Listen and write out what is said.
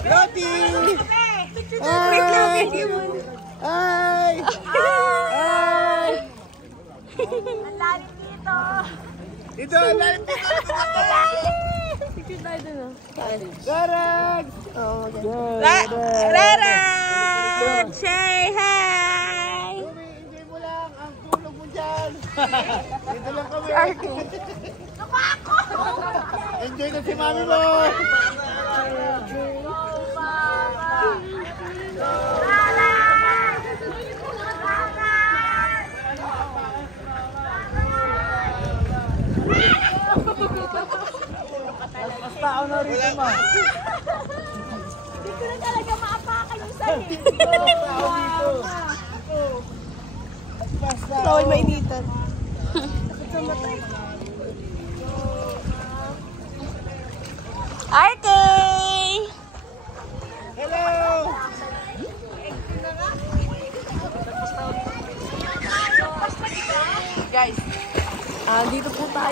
Loti! Wait lang, hindi mo. Ay! Ay! Ang lalim dito. Dito, ang lalim dito! Picture tayo dun, oh. Darag! Oo, Rarag! Say hi! Enjoy mo lang ang tulog mo dyan! Dito lang kami! Enjoy na si mami mo! Mas tao na rito, ma. Hindi ko na talaga maapakan yung sahig. Tao dito. Tawal mainitan. Arte! Hello! Guys, dito po tayo.